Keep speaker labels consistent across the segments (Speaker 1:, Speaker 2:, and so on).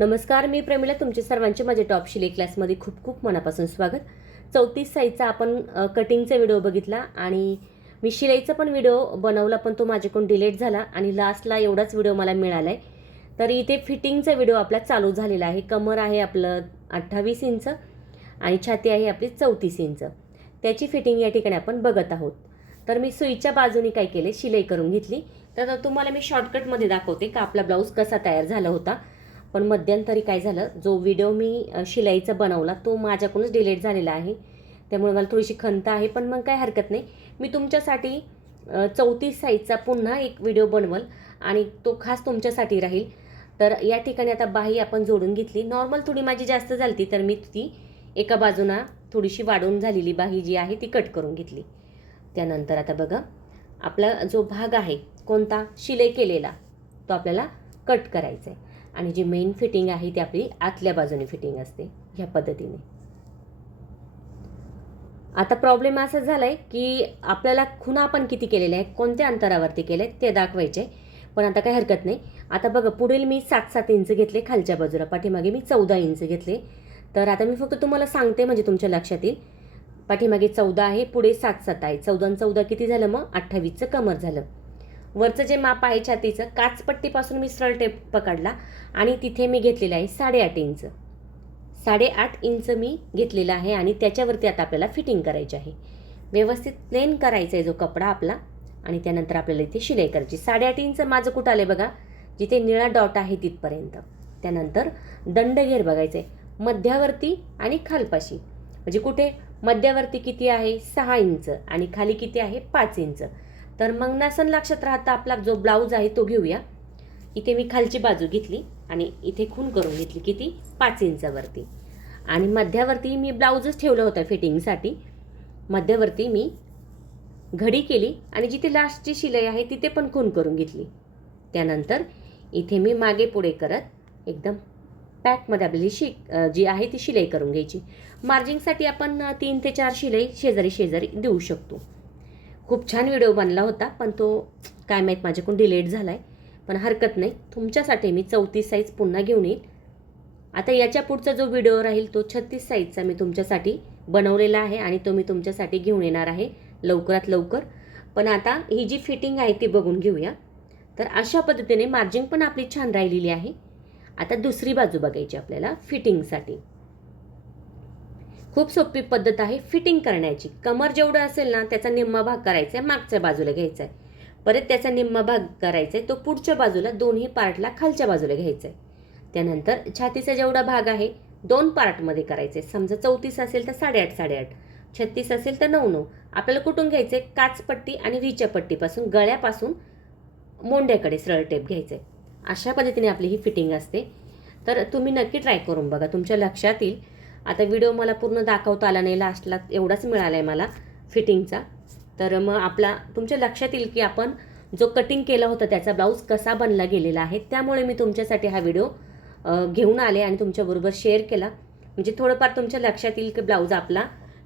Speaker 1: नमस्कार मी प्रमिला. तुमचे सर्वांचे माझ्या टॉप शिलाई क्लासमध्ये खूप खूप मनापासून स्वागत. चौतीस साईजचा आपण कटिंगचा व्हिडिओ बघितला आणि मी शिलाईचा पण व्हिडिओ बनवला पण तो माझ्याकडून डिलीट झाला आणि लास्टला एवढाच व्हिडिओ मला मिळाला आहे तर इथे फिटिंगचा व्हिडिओ आपला चालू झालेला आहे. कमर आहे आपलं अठ्ठावीस इंच आणि छाती आहे आपली चौतीस इंच. त्याची फिटिंग या ठिकाणी आपण बघत आहोत. तर मी सुईच्या बाजूने काय केले शिलाई करून घेतली. तर तुम्हाला मी शॉर्टकटमध्ये दाखवते का आपला ब्लाऊज कसा तयार झाला होता. पण मध्यंतरी काय झालं जो व्हिडिओ मी शिलाईचा बनवला तो माझ्याकडूनच डिलीट झालेला आहे. त्यामुळे मला थोडीशी खंत आहे पण मग काय हरकत नाही. मी तुमच्यासाठी चौतीस साईजचा पुन्हा एक व्हिडिओ बनवल आणि तो खास तुमच्यासाठी राहील. तर या ठिकाणी आता बाही आपण जोडून घेतली. नॉर्मल थोडी माझी जास्त झाली तर मी ती एका बाजूना थोडीशी वाढून झालेली बाही जी आहे ती कट करून घेतली. त्यानंतर आता बघा आपला जो भाग आहे कोणता? शिलाई केलेला. तो आपल्याला कट करायचा आहे आणि जी मेन फिटिंग आहे ती आपली आतल्या बाजूने फिटिंग असते ह्या पद्धतीने. आता प्रॉब्लेम असा झाला आहे की आपल्याला खुणा आपण किती केलेल्या आहे कोणत्या अंतरावरती केले ते दाखवायचे. पण आता काही हरकत नाही. आता बघा पुढील मी सात सात इंच घेतले खालच्या बाजूला. पाठीमागे मी चौदा इंच घेतले. तर आता मी फक्त तुम्हाला सांगते म्हणजे तुमच्या लक्षात येईल. पाठीमागे चौदा आहे पुढे सात सात आहे. चौदा चौदा किती झालं मग? अठ्ठावीसचं कमर झालं. वरचं जे माप आहे छातीचं काचपट्टीपासून मी सरळ टेप पकडला आणि तिथे मी घेतलेलं आहे साडेआठ इंच. साडेआठ इंच मी घेतलेला आहे आणि त्याच्यावरती आता आपल्याला फिटिंग करायची आहे. व्यवस्थित प्लेन करायचा आहे जो कपडा आपला आणि त्यानंतर आपल्याला इथे शिलाई करायची. साडेआठ इंच माझं कुठं आलं बघा? जिथे निळा डॉट आहे तिथपर्यंत. त्यानंतर दंडघेर बघायचं आहे. मध्यावरती आणि खालपाशी. म्हणजे कुठे? मध्यावरती किती आहे? सहा इंच आणि खाली किती आहे? पाच इंच. तर मग नसन लक्षात राहता आपला जो ब्लाऊज आहे तो घेऊया. इथे मी खालची बाजू घेतली आणि इथे खून करून घेतली किती? पाच इंचावरती. आणि मध्यावरती मी ब्लाऊजच ठेवलं होतं फिटिंगसाठी. मध्यावरती मी घडी केली आणि जिथे लास्टची शिलाई आहे तिथे पण खून करून घेतली. त्यानंतर इथे मी मागे पुढे करत एकदम पॅकमध्ये आपली शि जी आहे ती शिलाई करून घ्यायची. मार्जिंगसाठी आपण तीन ते चार शिलाई शेजारी शेजारी देऊ शकतो. खूप छान व्हिडिओ बनला होता पण तो काय माहीत माझ्याकडून डिलेट झाला आहे पण हरकत नाही तुमच्यासाठी मी चौतीस साईज पुन्हा घेऊन येईल आता याच्या पुढचा जो व्हिडिओ राहील तो छत्तीस साईजचा मी तुमच्यासाठी बनवलेला आहे आणि तो मी तुमच्यासाठी घेऊन येणार आहे लवकरात लवकर. पण आता ही जी फिटिंग आहे ती बघून घेऊया. तर अशा पद्धतीने मार्जिंग पण आपली छान राहिलेली आहे. आता दुसरी बाजू बघायची आपल्याला फिटिंगसाठी खूप सोपी पद्धत आहे फिटिंग करण्याची. कमर जेवढं असेल ना त्याचा निम्मा भाग करायचा आहे मागच्या बाजूला घ्यायचा आहे. परत त्याचा निम्मा भाग करायचा आहे तो पुढच्या बाजूला दोन्ही पार्टला खालच्या बाजूला घ्यायचा आहे. त्यानंतर छातीचा जेवढा भाग आहे दोन पार्टमध्ये करायचे समजा चौतीस असेल तर साडेआठ साडेआठ. छत्तीस असेल तर नऊ नऊ. आपल्याला कुठून घ्यायचे काचपट्टी आणि विच्या पट्टीपासून गळ्यापासून मोंड्याकडे सरळ टेप घ्यायचे अशा पद्धतीने आपली ही फिटिंग असते. तर तुम्ही नक्की ट्राय करून बघा. तुमच्या लक्षात येईल. आता व्हिडिओ मला पूर्ण दाखवता आला नाही लास्टला एवढाच मिळाला आहे मला फिटिंगचा तर मग आपला तुमच्या लक्षात येईल की आपण जो कटिंग केला होता त्याचा ब्लाऊज कसा बनला गेलेला आहे त्यामुळे मी तुमच्यासाठी हा व्हिडिओ घेऊन आले आणि तुमच्याबरोबर शेअर केला. म्हणजे थोडंफार तुमच्या लक्षात येईल की ब्लाऊज आपला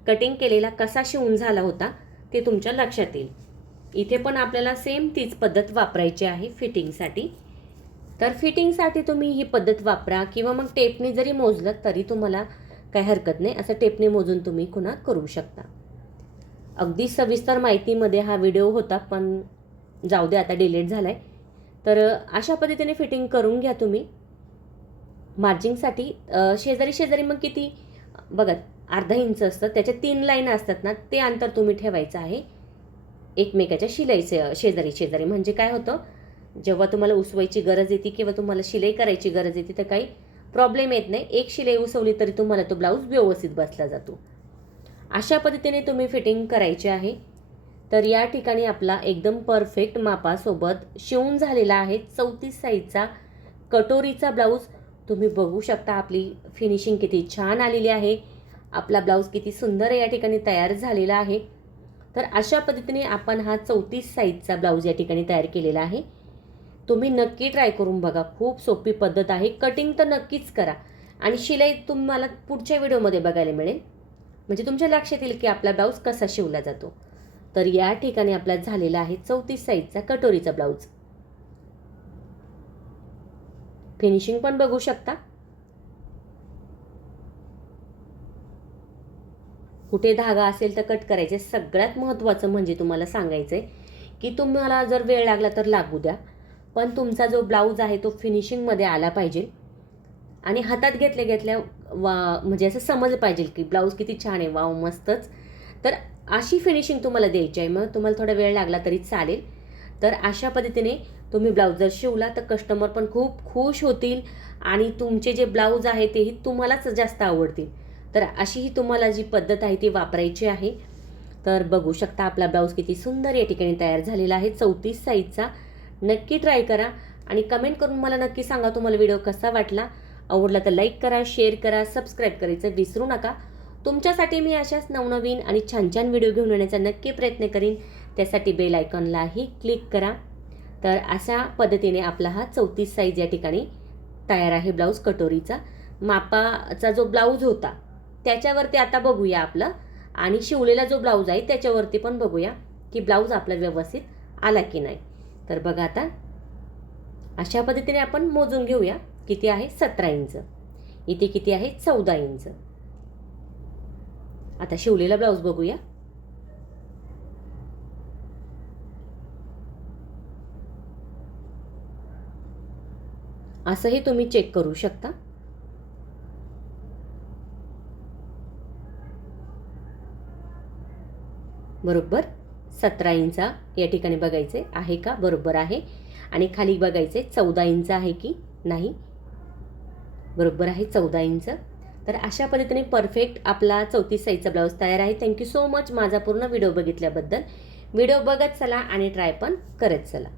Speaker 1: कटिंग केलेला कसा शिवून झाला होता ते तुमच्या लक्षात येईल. इथे पण आपल्याला सेम तीच पद्धत वापरायची आहे फिटिंगसाठी तर फिटिंगसाठी तुम्ही ही पद्धत वापरा किंवा मग टेपने जरी मोजलं तरी तुम्हाला काही हरकत नाही असं टेपने मोजून तुम्ही पुन्हा करू शकता. अगदी सविस्तर माहितीमध्ये हा व्हिडिओ होता पण जाऊ दे आता डिलीट झाला आहे तर अशा पद्धतीने फिटिंग करून घ्या तुम्ही. मार्जिंगसाठी शेजारी शेजारी मग किती बघा अर्धा इंच असतं त्याच्या तीन लाईन असतात ना ते अंतर तुम्ही ठेवायचं आहे. एकमेकाच्या शिलाईचे शेजारी शेजारी. म्हणजे काय होतं जेव्हा तुम्हाला उसवायची गरज येते किंवा तुम्हाला शिलाई करायची गरज येते तर काही प्रॉब्लेम येत नाही. एक शिलाई उसवली तरी तुम्हाला तो ब्लाऊज व्यवस्थित बसला जातो. अशा पद्धतीने तुम्ही फिटिंग करायची आहे. तर या ठिकाणी आपला एकदम परफेक्ट मापासोबत शिवून झालेला आहे चौतीस साईजचा कटोरीचा ब्लाऊज. तुम्ही बघू शकता आपली फिनिशिंग किती छान आलेली आहे. आपला ब्लाऊज किती सुंदर या ठिकाणी तयार झालेला आहे. तर अशा पद्धतीने आपण हा चौतीस साईजचा ब्लाऊज या ठिकाणी तयार केलेला आहे. तुम्ही नक्की ट्राय करून बघा. खूप सोपी पद्धत आहे. कटिंग तर नक्कीच करा. आणि शिलाई तुम्हाला पुढच्या व्हिडिओमध्ये बघायला मिळेल. म्हणजे तुमच्या लक्षात येईल की आपला ब्लाऊज कसा शिवला जातो. तर या ठिकाणी आपला झालेला आहे चौतीस साईजचा कटोरीचा ब्लाऊज फिनिशिंग पण बघू शकता. कुठे धागा असेल तर कट करायचे. सगळ्यात महत्त्वाचं म्हणजे तुम्हाला सांगायचं आहे की तुम्हाला जर वेळ लागला तर लागू द्या. पण तुमचा जो ब्लाऊज आहे तो फिनिशिंगमध्ये आला पाहिजे. आणि हातात घेतल्या घेतल्या वा म्हणजे असं समजलं पाहिजे की ब्लाऊज किती छान आहे वाव मस्तच. तर अशी फिनिशिंग तुम्हाला द्यायची आहे. मग तुम्हाला थोडा वेळ लागला तरी चालेल. तर अशा पद्धतीने तुम्ही ब्लाऊज जर शिवला तर कस्टमर पण खूप खुश होतील आणि तुमचे जे ब्लाऊज आहे तेही तुम्हालाच जास्त आवडतील. तर अशी ही तुम्हाला जी पद्धत आहे ती वापरायची आहे. तर बघू शकता आपला ब्लाऊज किती सुंदर या ठिकाणी तयार झालेला आहे. चौतीस साईजचा. नक्की ट्राय करा आणि कमेंट करून मला नक्की सांगा तुम्हाला व्हिडिओ कसा वाटला. आवडला तर लाईक करा शेअर करा सबस्क्राईब करायचं विसरू नका. तुमच्यासाठी मी अशाच नवनवीन आणि छान छान व्हिडिओ घेऊन येण्याचा नक्की प्रयत्न करीन. त्यासाठी बेल आयकॉनलाही क्लिक करा. तर अशा पद्धतीने आपला हा चौतीस साईज या ठिकाणी तयार आहे ब्लाऊज कटोरीचा. मापाचा जो ब्लाऊज होता त्याच्यावरती आता बघूया आपलं. आणि शिवलेला जो ब्लाऊज आहे त्याच्यावरती पण बघूया की ब्लाऊज आपला व्यवस्थित आला की नाही. तर बघा आता अशा पद्धतीने आपण मोजून घेऊया किती आहे सतरा इंच. इथे किती आहे चौदा इंच. आता शिवलेला ब्लाऊज बघूया. असंही तुम्ही चेक करू शकता. बरोबर? सतरा इंचा या ठिकाणी बघायचे आहे का? बरोबर आहे. आणि खाली बघायचे चौदा इंच आहे की नाही? बरोबर आहे चौदा इंच. तर अशा पद्धतीने परफेक्ट आपला चौतीस साईजचा ब्लाऊज तयार आहे. थँक्यू सो मच माझा पूर्ण व्हिडिओ बघितल्याबद्दल. व्हिडिओ बघत चला आणि ट्राय पण करत चला.